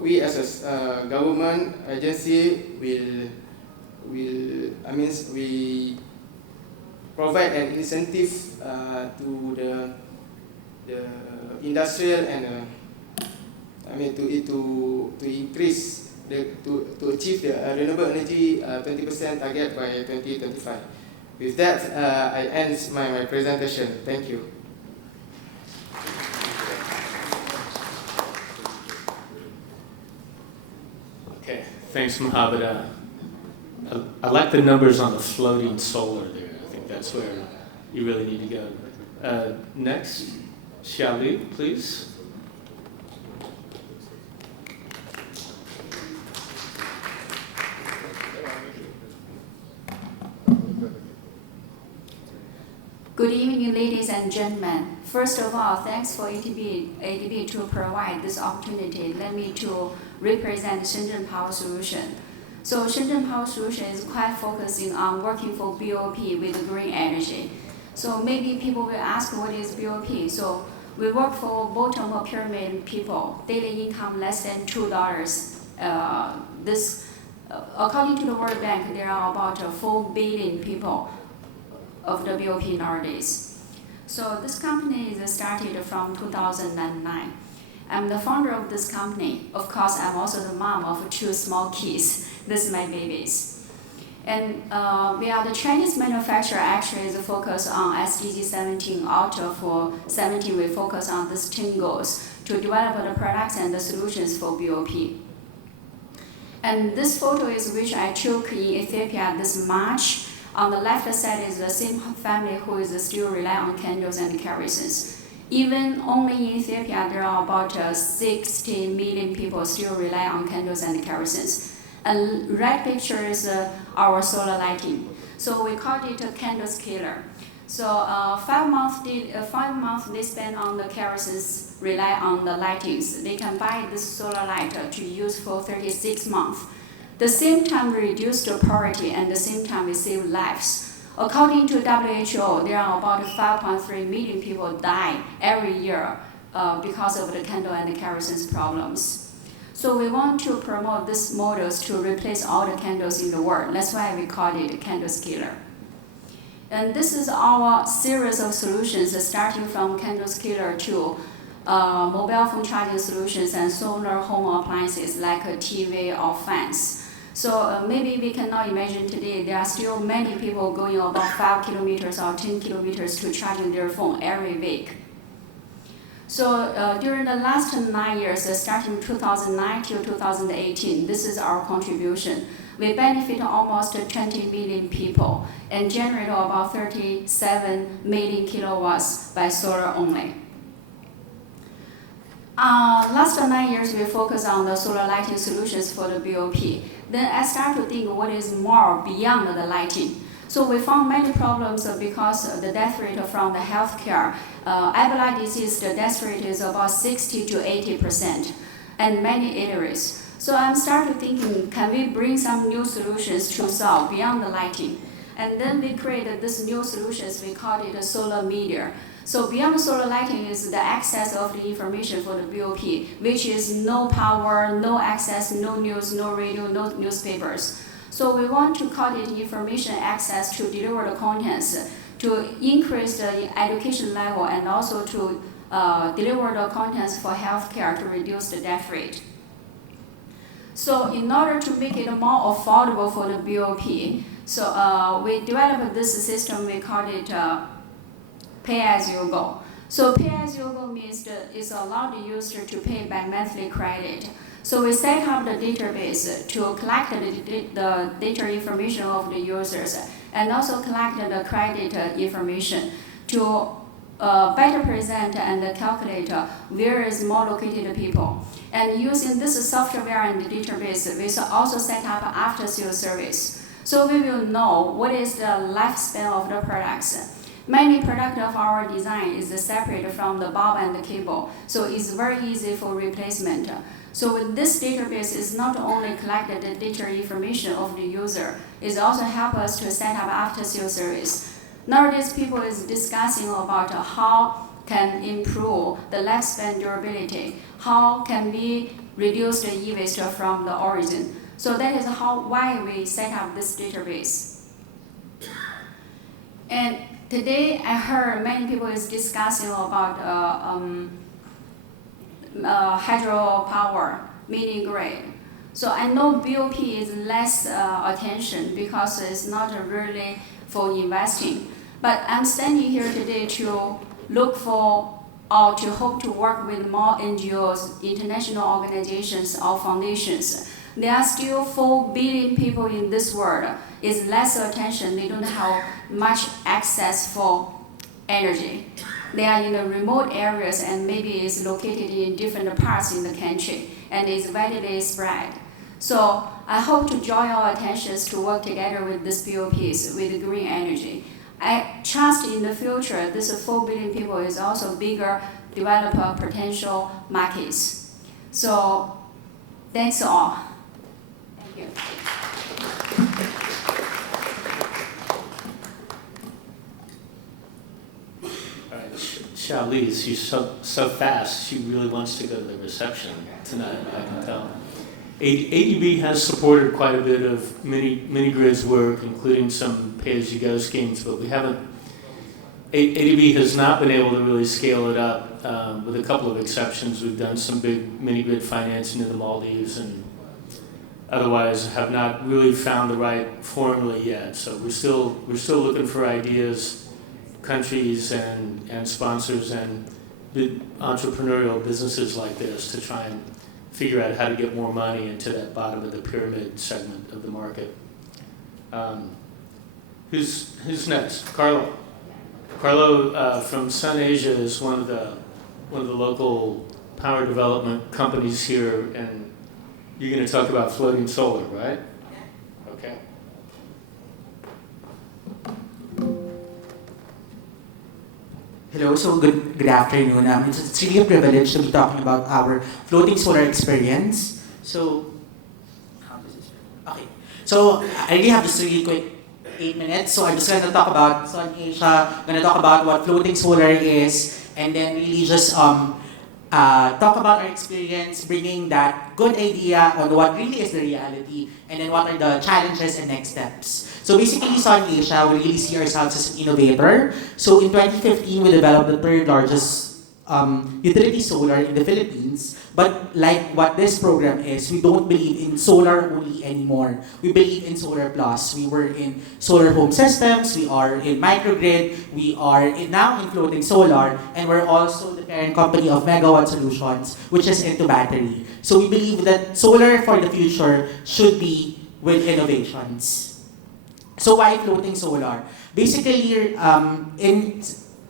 we as a government agency will we provide an incentive to the industrial and to increase to achieve the renewable energy 20% target by 2025. With that, I end my presentation. Thank you. Okay, thanks, Mahabada. I like the numbers on the floating solar there. I think that's where you really need to go. Next, Xiaoli, please. Good evening, ladies and gentlemen. First of all, thanks for ADB to provide this opportunity. Let me to represent Shenzhen Power Solution. So Shenzhen Power Solution is quite focusing on working for BOP with green energy. So maybe people will ask, what is BOP? So we work for bottom of pyramid people, daily income less than $2. According to the World Bank, there are about 4 billion people of the BOP nowadays. So this company is started from 2009. I'm the founder of this company. Of course, I'm also the mom of 2 small kids. This is my babies. And we are the Chinese manufacturer actually is focused on SDG 17. Out of 17, we focus on these 10 goals to develop the products and the solutions for BOP. And this photo is which I took in Ethiopia this March. On the left side is the same family who is still rely on candles and kerosene. Even only in Ethiopia, there are about 60 million people still rely on candles and kerosene. And right picture is our solar lighting. So we called it a candle killer. So 5 months they spend on the kerosene, rely on the lightings. They can buy this solar light to use for 36 months. The same time we reduce the poverty and the same time we save lives. According to WHO, there are about 5.3 million people die every year because of the candle and the kerosene problems. So we want to promote these models to replace all the candles in the world. That's why we call it candle killer. And this is our series of solutions starting from candle killer to mobile phone charging solutions and solar home appliances like a TV or fans. So maybe we cannot imagine today there are still many people going about 5 kilometers or 10 kilometers to charging their phone every week. So during the last 9 years, starting 2009 to 2018, this is our contribution. We benefit almost 20 million people and generate about 37 million kilowatts by solar only. Last 9 years, we focus on the solar lighting solutions for the BOP. Then I start to think what is more beyond the lighting. So we found many problems because the death rate from the healthcare. Ebola disease, the death rate is about 60 to 80%, and many areas. So I'm started thinking, can we bring some new solutions to solve beyond the lighting? And then we created this new solutions, we call it a solar media. So beyond solar lighting is the access of the information for the BOP, which is no power, no access, no news, no radio, no newspapers. So we want to call it information access to deliver the contents, to increase the education level and also to deliver the contents for healthcare to reduce the death rate. So in order to make it more affordable for the BOP, so we developed this system, we call it pay-as-you-go. So pay-as-you-go means it's allowed the user to pay by monthly credit. So we set up the database to collect the data information of the users and also collect the credit information to better present and calculate where is more located people. And using this software and the database, we also set up after-sales service. So we will know what is the lifespan of the products. Many products of our design is separate from the bulb and the cable, so it's very easy for replacement. So with this database is not only collected the data information of the user, it also help us to set up after-sales service. Nowadays, people is discussing about how can improve the lifespan durability, how can we reduce the e-waste from the origin. So that is why we set up this database. And today I heard many people is discussing about hydropower, mini grid. So I know BOP is less attention because it's not really for investing. But I'm standing here today to look for or to hope to work with more NGOs, international organizations or foundations. There are still 4 billion people in this world. It's less attention. They don't have much access for energy. They are in the remote areas and maybe it's located in different parts in the country and is widely spread. So I hope to join our attentions to work together with these POPs with green energy. I trust in the future this 4 billion people is also bigger developer potential markets. So thanks all. Thank you. All right, Xiaoli, she's so fast, she really wants to go to the reception tonight, I can tell. ADB has supported quite a bit of mini grids work, including some pay-as-you-go schemes, but we haven't. ADB has not been able to really scale it up, with a couple of exceptions. We've done some big mini grid financing in the Maldives, and otherwise have not really found the right formula yet. So we're still looking for ideas, countries, and sponsors, and entrepreneurial businesses like this to try and figure out how to get more money into that bottom of the pyramid segment of the market. Who's next? Carlo. Carlo from Sun Asia is one of the local power development companies here, and you're going to talk about floating solar, right? Okay. Hello, so good afternoon. It's really a privilege to be talking about our floating solar experience. So, how does this work? Okay. So, I really have just really quick 8 minutes. So, I'm just going to talk about Sun Asia, going to talk about what floating solar is, and then really just talk about our experience bringing that good idea on what really is the reality, and then what are the challenges and next steps. So basically, Sun Asia, we really see ourselves as an innovator. So in 2015, we developed the third largest utility solar in the Philippines. But like what this program is, we don't believe in solar only anymore. We believe in solar plus. We were in solar home systems, we are in microgrid, we are now in floating solar, and we're also the parent company of Megawatt Solutions, which is into battery. So we believe that solar for the future should be with innovations. So why floating solar? Basically, in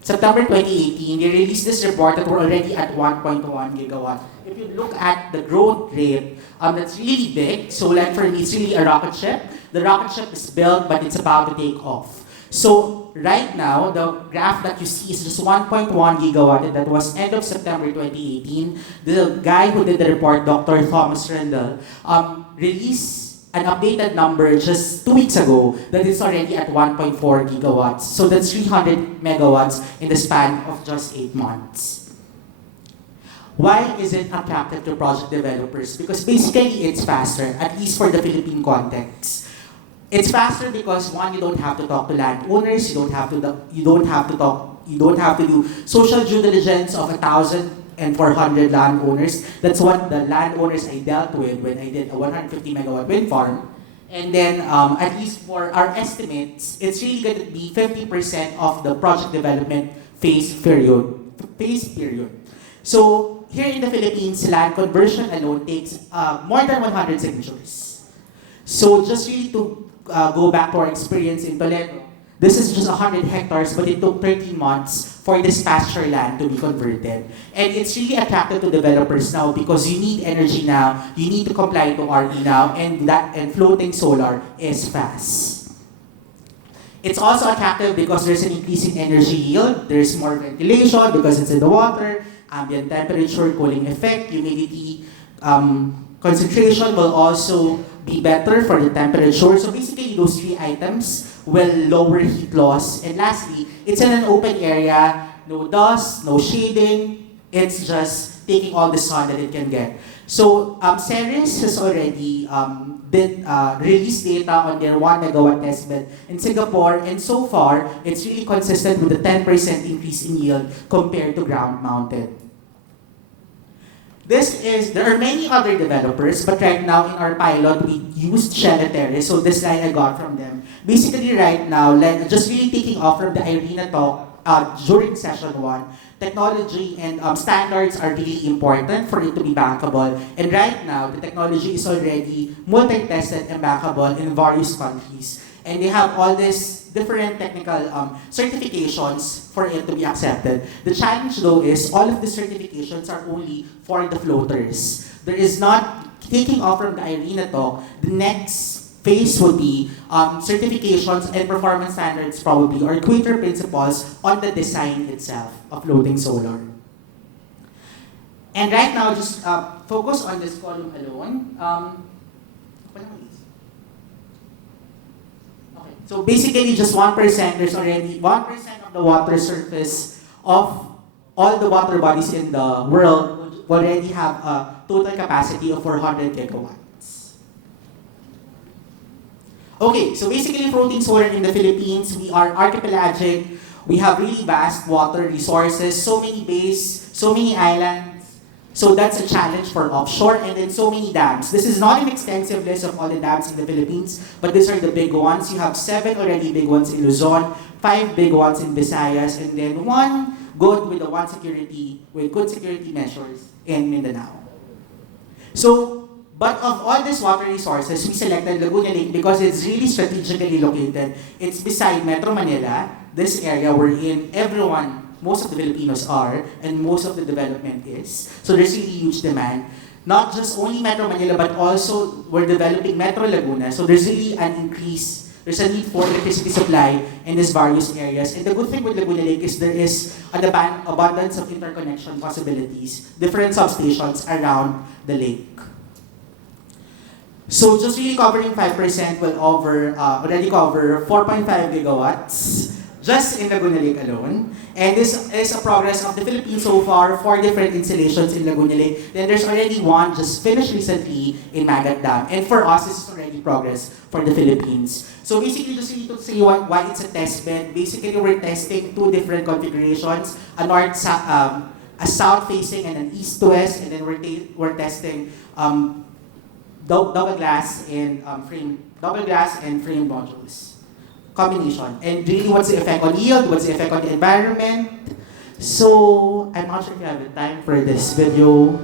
September 2018, they released this report that we're already at 1.1 gigawatt. If you look at the growth rate, that's really big. So like for me, it's really a rocket ship. The rocket ship is built, but it's about to take off. So right now, the graph that you see is just 1.1 gigawatt, and that was end of September 2018. The guy who did the report, Dr. Thomas Rendell, released an updated number just 2 weeks ago that it's already at 1.4 gigawatts. So that's 300 megawatts in the span of just 8 months. Why is it attractive to project developers? Because basically it's faster, at least for the Philippine context. It's faster because one, you don't have to talk to landowners, you don't have to do social due diligence of 1,400 landowners. That's what the landowners I dealt with when I did a 150 megawatt wind farm. And then, at least for our estimates, it's really going to be 50% of the project development phase period. So here in the Philippines, land conversion alone takes more than 100 signatures. So just really to go back to our experience in Toledo, this is just 100 hectares, but it took 13 months for this pasture land to be converted. And it's really attractive to developers now because you need energy now, you need to comply to RE now, and floating solar is fast. It's also attractive because there's an increasing energy yield, there's more ventilation because it's in the water, ambient temperature, cooling effect, humidity, concentration will also be better for the temperature. So basically those 3 items will lower heat loss. And lastly, it's in an open area, no dust, no shading, it's just taking all the sun that it can get. So Ceres has already released data on their 1 megawatt test bed in Singapore, and so far, it's really consistent with a 10% increase in yield compared to ground-mounted. There are many other developers, but right now in our pilot, we used Shell. So this line I got from them. Basically right now, like, just really taking off from the IRENA talk during session 1, technology and standards are really important for it to be bankable. And right now, the technology is already multi-tested and bankable in various countries. And they have all these different technical certifications for it to be accepted. The challenge though is all of the certifications are only for the floaters. There is not, taking off from the IRENA talk, the next phase would be certifications and performance standards probably, or equator principles on the design itself of floating solar. And right now, just focus on this column alone. So basically, just 1%, there's already 1% of the water surface of all the water bodies in the world already have a total capacity of 400 gigawatts. Okay, so basically floating solar in the Philippines, we are archipelagic, we have really vast water resources, so many bays, so many islands. So that's a challenge for offshore, and then so many dams. This is not an extensive list of all the dams in the Philippines, but these are the big ones. You have 7 already big ones in Luzon, 5 big ones in Visayas, and then 1 good with good security measures in Mindanao. So, but of all these water resources, we selected Laguna Lake because it's really strategically located. It's beside Metro Manila, this area wherein most of the Filipinos are, and most of the development is. So there's really huge demand. Not just only Metro Manila, but also we're developing Metro Laguna. So there's really an increase. There's a need for electricity supply in these various areas. And the good thing with Laguna Lake is there is an abundance of interconnection possibilities, different substations around the lake. So just really covering 5% will already cover 4.5 gigawatts just in Laguna Lake alone. And this is a progress of the Philippines so far, 4 different installations in Laguna Lake. Then there's already 1 just finished recently in Magat Dam. And for us, this is already progress for the Philippines. So basically, just need to say why it's a test bed. Basically, we're testing 2 different configurations, a south-facing and an east-to-west. And then we're testing double glass and frame modules combination. And really, what's the effect on yield? What's the effect on the environment? So I'm not sure if you have the time for this video.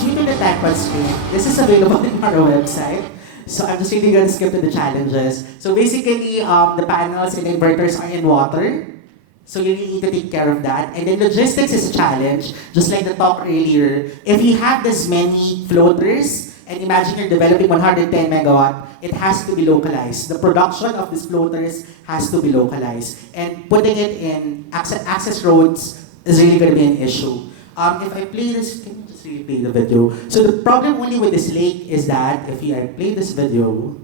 Due to the time constraint, this is available in our website. So I'm just really going to skip to the challenges. So basically, the panels and inverters are in water. So you really need to take care of that. And then logistics is a challenge, just like the talk earlier. If you have this many floaters, and imagine you're developing 110 megawatt, it has to be localized. The production of these floaters has to be localized. And putting it in access roads is really going to be an issue. If I play this, can you just really play the video? So the problem only with this lake is that if I play this video,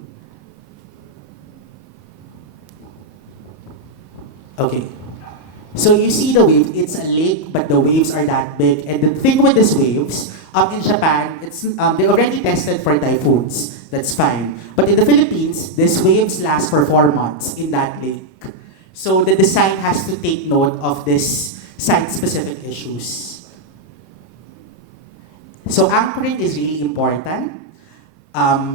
okay. So you see the wave, it's a lake, but the waves are that big. And the thing with these waves, in Japan, they already tested for typhoons. That's fine. But in the Philippines, these waves last for 4 months in that lake. So the design has to take note of this site-specific issues. So anchoring is really important.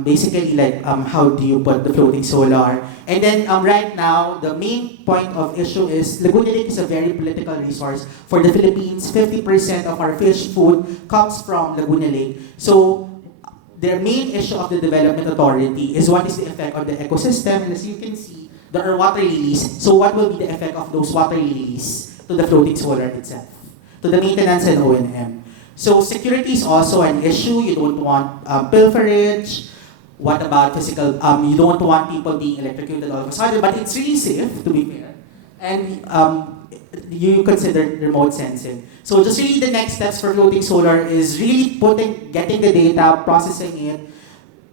Basically, like how do you put the floating solar? And then right now, the main point of issue is Laguna Lake is a very political resource for the Philippines. 50% of our fish food comes from Laguna Lake. So their main issue of the development authority is what is the effect on the ecosystem. And as you can see, there are water lilies. So what will be the effect of those water lilies to the floating solar itself, to the maintenance and O&M? So security is also an issue. You don't want pilferage. What about physical? You don't want people being electrocuted all of a sudden, but it's really safe, to be fair. And you consider remote sensing. So just really the next steps for floating solar is really getting the data, processing it.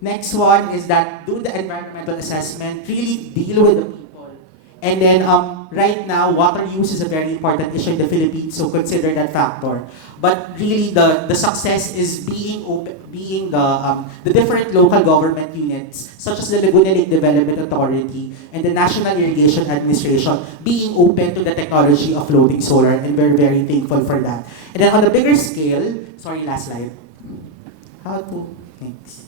Next one is that do the environmental assessment, really deal with the people. And then right now, water use is a very important issue in the Philippines, so consider that factor. But really the success is being the different local government units, such as the Laguna Lake Development Authority and the National Irrigation Administration, being open to the technology of floating solar, and we're very thankful for that. And then on a bigger scale, sorry, last slide. How to, thanks.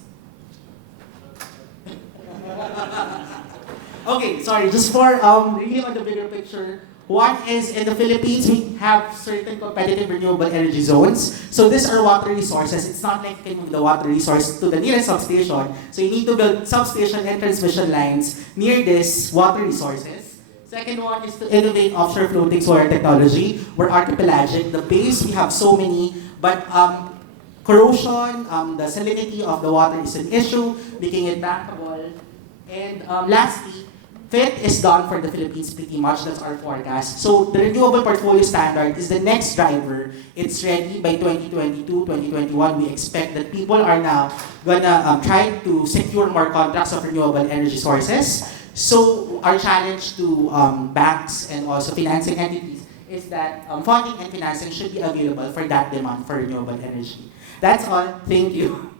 Okay, sorry, just for really on the bigger picture. One is in the Philippines, we have certain competitive renewable energy zones. So these are water resources. It's not like you can move the water resource to the nearest substation. So you need to build substation and transmission lines near these water resources. Second one is to innovate offshore floating solar technology. We're archipelagic. The base, we have so many, but corrosion, the salinity of the water is an issue, making it bankable. And lastly, FIT is done for the Philippines pretty much. That's our forecast. So the renewable portfolio standard is the next driver. It's ready by 2022, 2021. We expect that people are now gonna try to secure more contracts of renewable energy sources. So our challenge to banks and also financing entities is that funding and financing should be available for that demand for renewable energy. That's all. Thank you.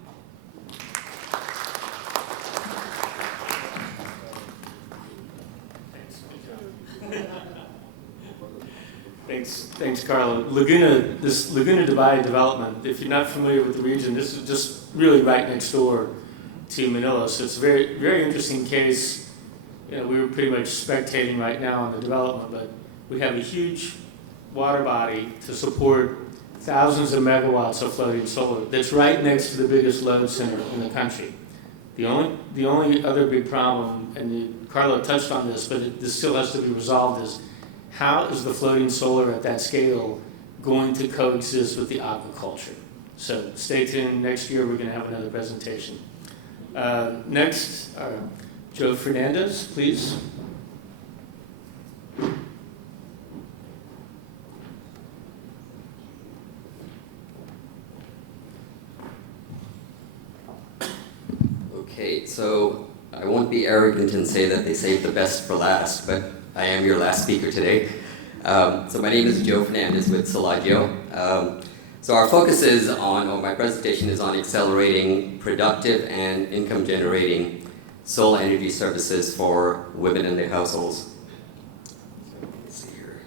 Thanks, Carlo. This Laguna Divide development, if you're not familiar with the region, this is just really right next door to Manila. So it's a very, very interesting case. You know, we were pretty much spectating right now on the development, but we have a huge water body to support thousands of megawatts of floating solar that's right next to the biggest load center in the country. The only other big problem, and Carlo touched on this, but this still has to be resolved, is how is the floating solar at that scale going to coexist with the aquaculture? So stay tuned. Next year, we're going to have another presentation. Next, Joe Fernandez, please. Okay, so I won't be arrogant and say that they saved the best for last, but I am your last speaker today. So my name is Joe Fernandez with Solagio. So our focus is on, or my presentation is on accelerating productive and income-generating solar energy services for women and their households. Let's see here.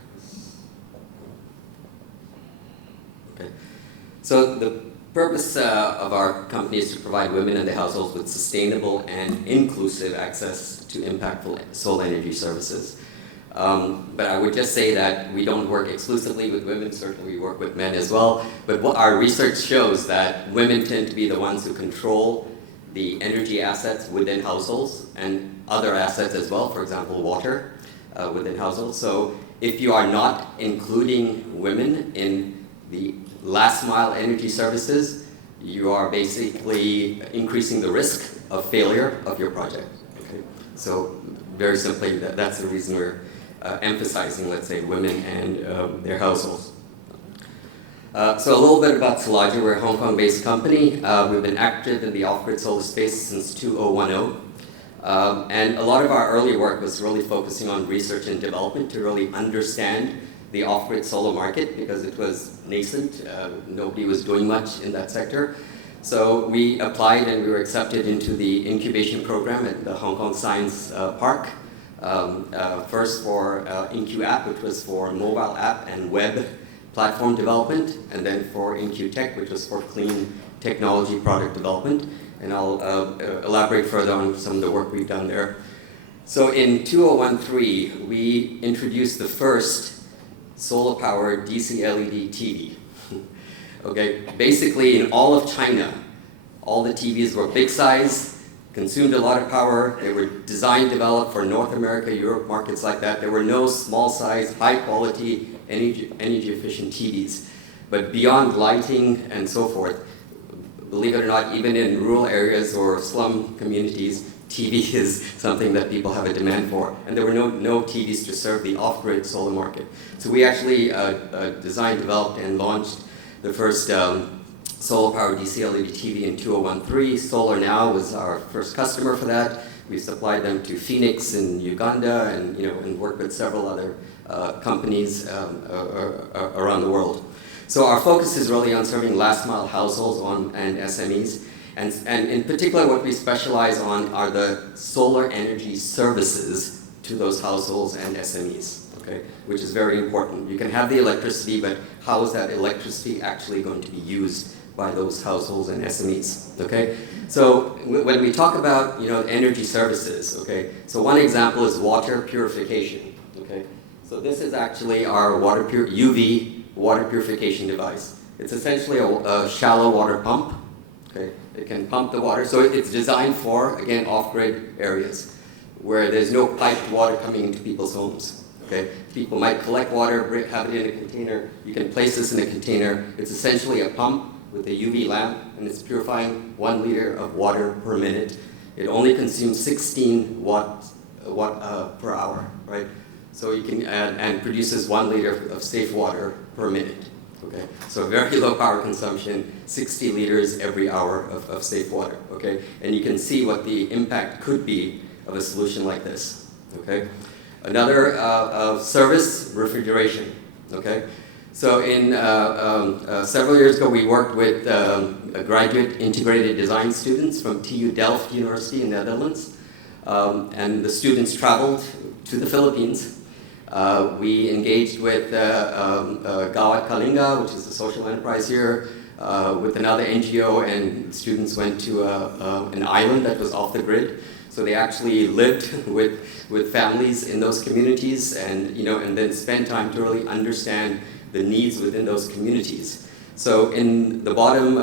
Okay. So the purpose of our company is to provide women and their households with sustainable and inclusive access to impactful solar energy services. But I would just say that we don't work exclusively with women, certainly we work with men as well, but what our research shows that women tend to be the ones who control the energy assets within households and other assets as well, for example, water within households. So if you are not including women in the last mile energy services, you are basically increasing the risk of failure of your project. Okay? So very simply, that's the reason we're emphasizing, let's say, women and their households. So a little bit about Solagio. We're a Hong Kong-based company. We've been active in the off-grid solar space since 2010. And a lot of our early work was really focusing on research and development to really understand the off-grid solar market because it was nascent. Nobody was doing much in that sector. So we applied and we were accepted into the incubation program at the Hong Kong Science Park. First for InQ app, which was for mobile app and web platform development, and then for InQ Tech, which was for clean technology product development. And I'll elaborate further on some of the work we've done there. So in 2013, we introduced the first solar-powered DC LED TV. Okay, basically in all of China, all the TVs were big size, consumed a lot of power. They were designed, developed for North America, Europe, markets like that. There were no small size, high quality, energy efficient TVs. But beyond lighting and so forth, believe it or not, even in rural areas or slum communities, TV is something that people have a demand for. And there were no TVs to serve the off-grid solar market. So we actually designed, developed, and launched the first solar-powered DC LED TV in 2013. Solar Now was our first customer for that. We supplied them to Phoenix in Uganda, and and worked with several other companies around the world. So our focus is really on serving last-mile households and SMEs. And in particular, what we specialize on are the solar energy services to those households and SMEs, okay? Which is very important. You can have the electricity, but how is that electricity actually going to be used by those households and SMEs, okay? So when we talk about, energy services, okay? So one example is water purification, okay? So this is actually our UV water purification device. It's essentially a shallow water pump, okay? It can pump the water, so it's designed for, again, off-grid areas where there's no piped water coming into people's homes, okay? People might collect water, have it in a container. You can place this in a container. It's essentially a pump with a UV lamp, and it's purifying 1 liter of water per minute. It only consumes 16 watt per hour, right? So you can and produces 1 liter of safe water per minute. Okay, so very low power consumption, 60 liters every hour of safe water, okay? And you can see what the impact could be of a solution like this, okay? Another service, refrigeration, okay? So in several years ago, we worked with graduate integrated design students from TU Delft University in the Netherlands, and the students traveled to the Philippines. We engaged with Gawat Kalinga, which is a social enterprise here, with another NGO, and students went to an island that was off the grid. So they actually lived with families in those communities, and and then spent time to really understand the needs within those communities. So in the bottom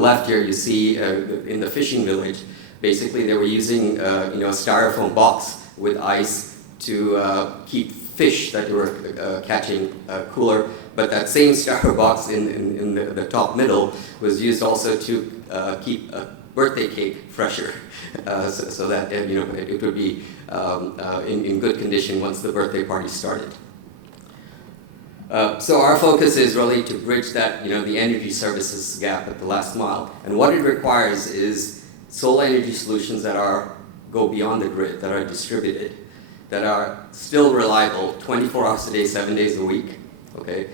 left here, you see in the fishing village, basically they were using a styrofoam box with ice to keep fish that they were catching cooler, but that same styrofoam box in the top middle was used also to keep a birthday cake fresher, so that it would be in good condition once the birthday party started. So our focus is really to bridge that, the energy services gap at the last mile, and what it requires is solar energy solutions that go beyond the grid, that are distributed, that are still reliable 24 hours a day, 7 days a week, okay?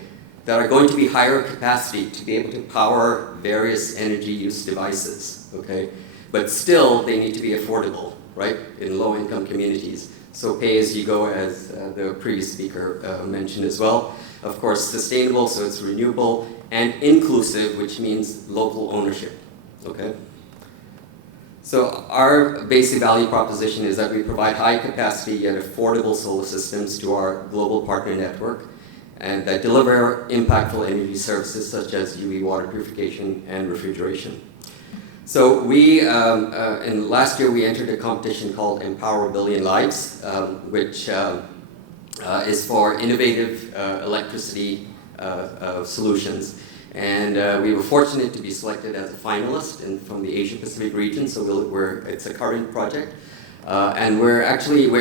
That are going to be higher capacity to be able to power various energy use devices, okay? But still, they need to be affordable, right, in low-income communities. So pay as you go, as the previous speaker mentioned as well. Of course, sustainable, so it's renewable, and inclusive, which means local ownership, okay? So our basic value proposition is that we provide high capacity yet affordable solar systems to our global partner network, and that deliver impactful energy services such as UV water purification and refrigeration. So we, in last year, we entered a competition called Empower a Billion Lives, which is for innovative electricity solutions. And we were fortunate to be selected as a finalist from the Asia Pacific region, so it's a current project. And we're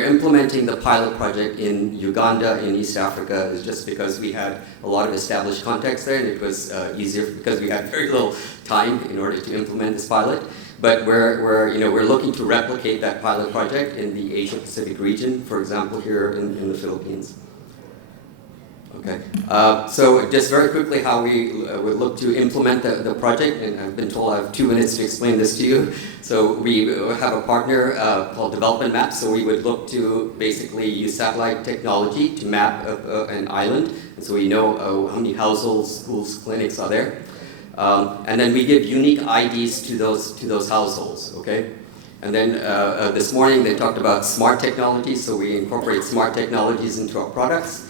implementing the pilot project in Uganda in East Africa, just because we had a lot of established contacts there, and it was easier because we had very little time in order to implement this pilot. But we're looking to replicate that pilot project in the Asia Pacific region, for example, here in the Philippines. Okay, so just very quickly how we would look to implement the project, and I've been told I have 2 minutes to explain this to you. So we have a partner called Development Map, so we would look to basically use satellite technology to map an island, and so we know how many households, schools, clinics are there. And then we give unique IDs to those households, okay? And then this morning they talked about smart technologies, so we incorporate smart technologies into our products.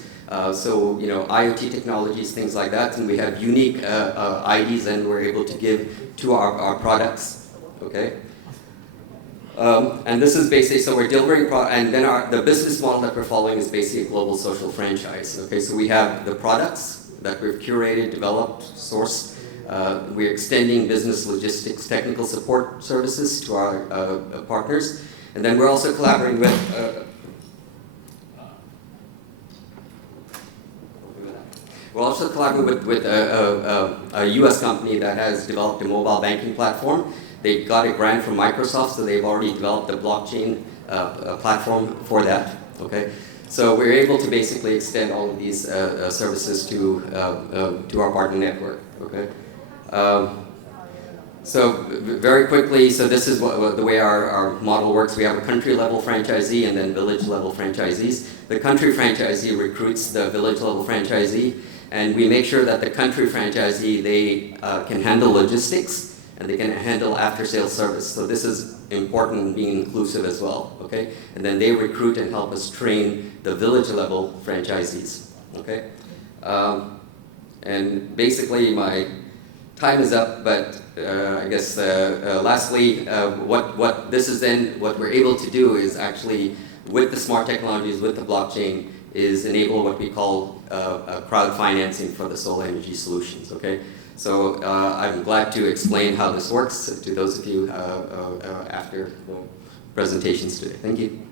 So, IoT technologies, things like that, and we have unique IDs and we're able to give to our products, okay? And this is basically, so we're delivering, and then the business model that we're following is basically a global social franchise. Okay, so we have the products that we've curated, developed, sourced. We're extending business logistics, technical support services to our partners. And then we're also collaborating with we're also collaborating with a US company that has developed a mobile banking platform. They got a grant from Microsoft, so they've already developed a blockchain platform for that. Okay, so we're able to basically extend all of these services to our partner network. Okay, so very quickly, so this is the way our model works. We have a country level franchisee and then village level franchisees. The country franchisee recruits the village level franchisee, and we make sure that the country franchisee, they can handle logistics and they can handle after sales service. So this is important, being inclusive as well, okay? And then they recruit and help us train the village level franchisees, okay? And basically my time is up, but I guess lastly, what this is then, what we're able to do is actually, with the smart technologies, with the blockchain, is enable what we call crowd financing for the solar energy solutions, okay? So I'm glad to explain how this works to those of you after the presentations today. Thank you.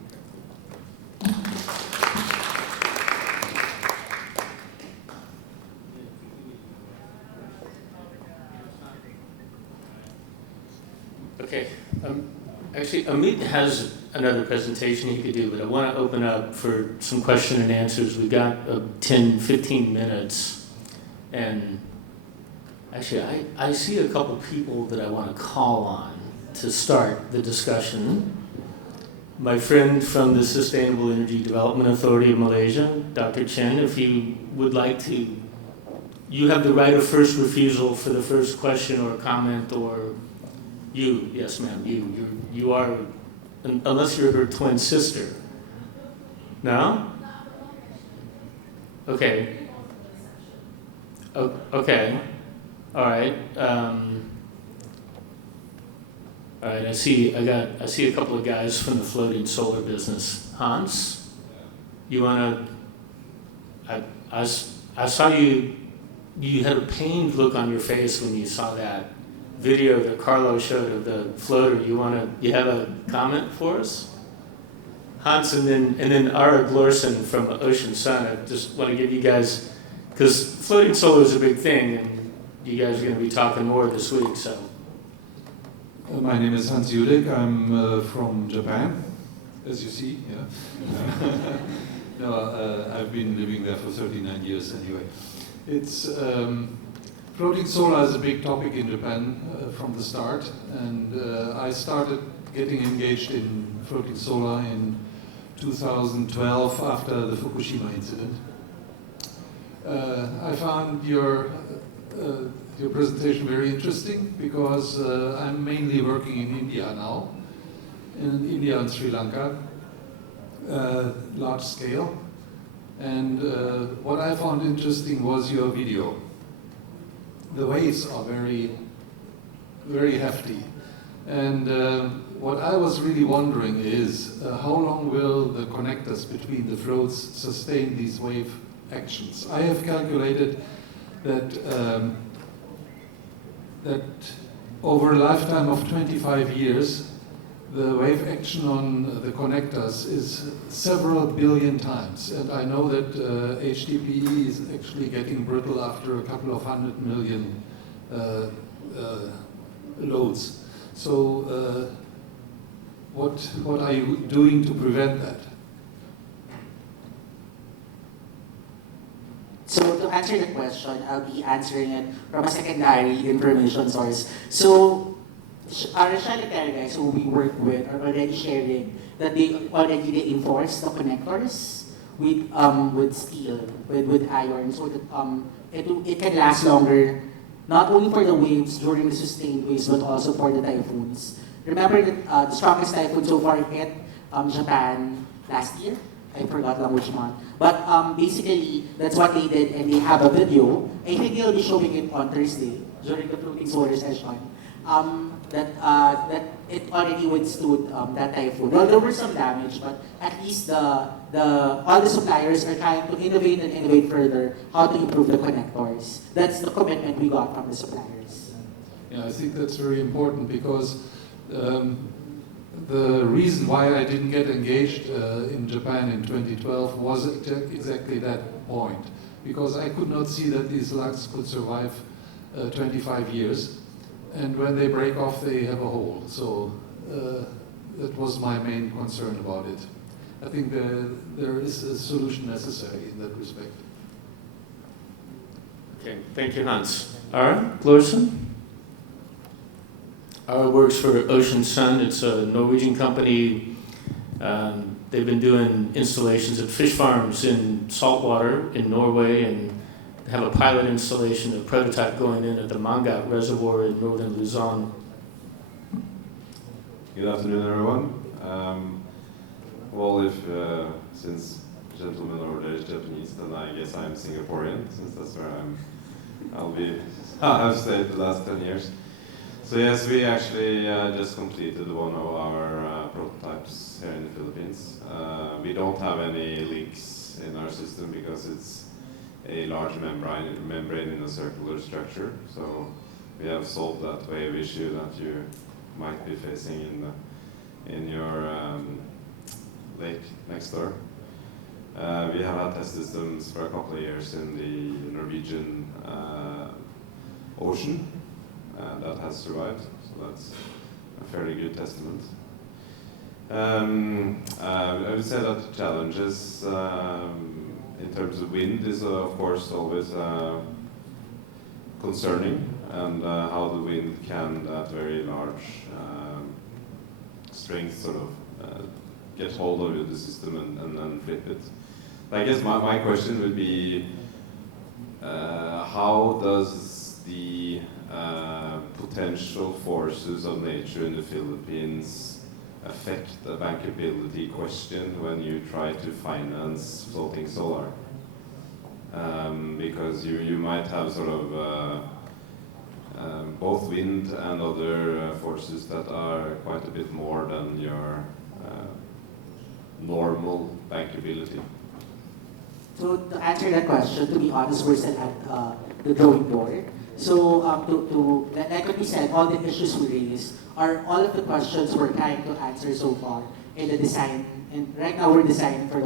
Okay, actually Amit has another presentation he could do, but I want to open up for some question and answers. We've got 10, 15 minutes, and actually I see a couple people that I want to call on to start the discussion. My friend from the Sustainable Energy Development Authority of Malaysia, Dr. Chen, if you would like to, you have the right of first refusal for the first question or comment, or you, yes ma'am, you are, unless you're her twin sister. No? Okay. Okay. All right. All right. I see a couple of guys from the floating solar business. Hans, you wanna? I saw you. You had a pained look on your face when you saw that video that Carlo showed of the floater. You have a comment for us? Hans, and then Ara Glorson from Ocean Sun. I just want to give you guys, because floating solar is a big thing, and you guys are going to be talking more this week, so. My name is Hans Judek. I'm from Japan, as you see. Yeah. No, I've been living there for 39 years anyway. It's floating solar is a big topic in Japan from the start, and I started getting engaged in floating solar in 2012 after the Fukushima incident. I found your presentation very interesting because I'm mainly working in India now, in India and Sri Lanka, large scale. And what I found interesting was your video. The waves are very, very hefty. And what I was really wondering is how long will the connectors between the floats sustain these wave actions? I have calculated that that over a lifetime of 25 years, the wave action on the connectors is several billion times. And I know that HDPE is actually getting brittle after a couple of 100 million loads. So what are you doing to prevent that? So to answer the question, I'll be answering it from a secondary information source. So our Shalitere guys who we work with are already sharing that they already reinforce the connectors with steel, with iron, so that it can last longer, not only for the waves during the sustained waves, but also for the typhoons. Remember that the strongest typhoon so far hit Japan last year. I forgot lang which month. But basically, that's what they did, and they have a video. I think they'll be showing it on Thursday during the floating solar session. that it already withstood that typhoon. Well, there were some damage, but at least all the suppliers are trying to innovate further how to improve the connectors. That's the commitment we got from the suppliers. Yeah, I think that's very important because the reason why I didn't get engaged in Japan in 2012 was exactly that point. Because I could not see that these lugs could survive 25 years. And when they break off, they have a hole. So that was my main concern about it. I think there is a solution necessary in that respect. Okay, thank you, Hans. Ara Glorson? Ara works for Ocean Sun. It's a Norwegian company. They've been doing installations at fish farms in saltwater in Norway and have a pilot installation, a prototype going in at the Mangat Reservoir in northern Luzon. Good afternoon, everyone. Well, since the gentleman over there is Japanese, then I guess I'm Singaporean, since that's where I've stayed the last 10 years. So yes, we actually just completed one of our prototypes here in the Philippines. We don't have any leaks in our system because it's a large membrane in a circular structure. So we have solved that wave issue that you might be facing in your lake next door. We have had test systems for a couple of years in the Norwegian ocean. That has survived, so that's a fairly good testament. I would say that the challenges in terms of wind is of course always concerning, and how the wind can at very large strength sort of get hold of the system and then flip it. I guess my question would be, how does the potential forces of nature in the Philippines affect the bankability question when you try to finance floating solar? Because you might have sort of both wind and other forces that are quite a bit more than your normal bankability. So to answer that question, to be honest, we're still at the drawing board. So like what we said, all the issues we raised are all of the questions we're trying to answer so far in the design. And right now we're designing for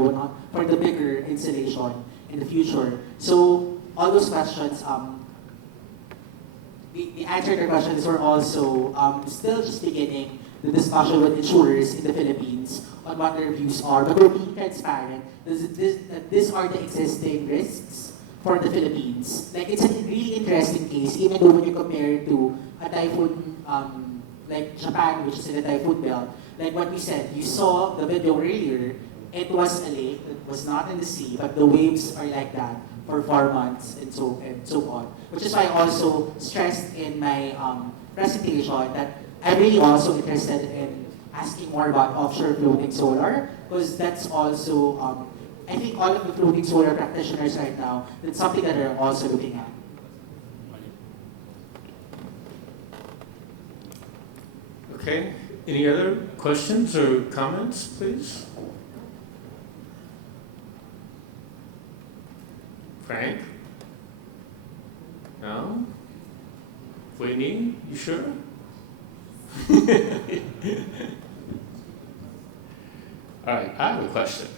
the bigger installation in the future. So all those questions, the answer to the questions were also still just beginning the discussion with insurers in the Philippines on what their views are. But we're being transparent. These are the existing risks for the Philippines. Like, it's a really interesting case, even though when you compare it to a typhoon like Japan, which is in the typhoon belt. Like what we said, you saw the video earlier, it was a lake, it was not in the sea, but the waves are like that for 4 months and so on. Which is why I also stressed in my presentation that I'm really also interested in asking more about offshore floating solar, because that's also, I think all of the floating solar practitioners right now, that's something that they're also looking at. Okay, any other questions or comments, please? Frank? No? Whitney, you sure? All right, I have a question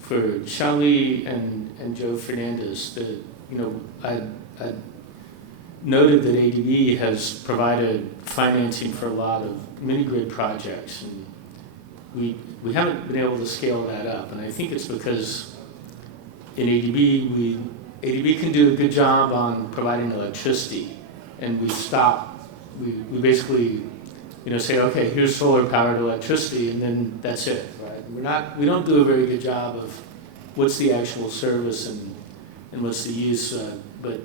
for Charlie and Joe Fernandez. I noted that ADB has provided financing for a lot of mini-grid projects, and we haven't been able to scale that up, and I think it's because in ADB can do a good job on providing electricity, and we basically say, okay, here's solar powered electricity, and then that's it, right? We don't do a very good job of what's the actual service and what's the use, but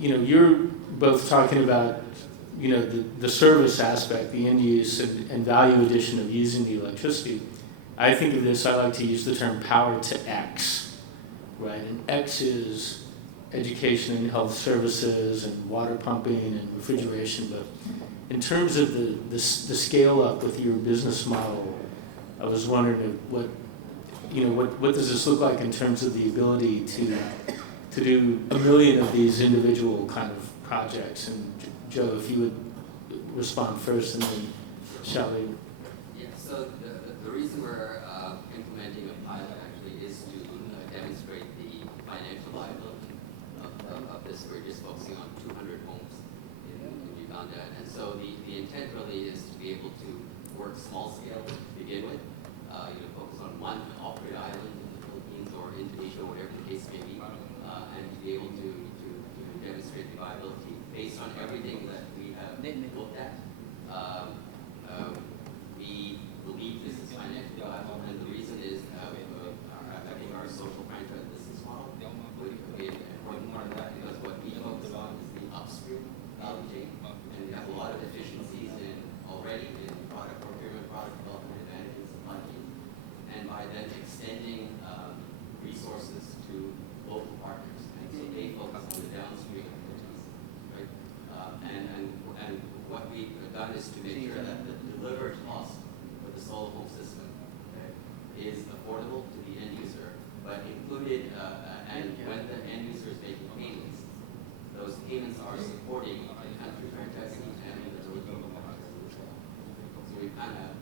you're both talking about the service aspect, the end use and value addition of using the electricity. I think of this, I like to use the term power to X, right? And X is education and health services and water pumping and refrigeration, but in terms of the scale up with your business model, I was wondering what does this look like in terms of the ability to do 1 million of these individual kind of projects? And Joe, if you would respond first, and then Shali. Yeah, so the reason we're implementing a pilot actually is to demonstrate the financial viability of this. We're just focusing on 200 homes in Uganda. And so the intent really is to be able to work small scale to begin with, focus on one off-grid island in the Philippines or Indonesia, whatever the case may be, and to be able to demonstrate the viability based on everything that we have looked at. We believe this is financially viable, and the reason is I think our social franchise business model would be an important part of that, because what we focus on is the upstream value chain, and we have a lot of efficiencies already in product procurement, product development, and management, supply chain, and by then extending resources to local partners, and so they focus on the downstream activities, right? And what we've done is to make sure that the delivered cost for the solar home system, okay, is affordable to the end user, but included, and when the end user is making payments, those payments are supporting the country franchisee and the local franchisee as well. So we kind of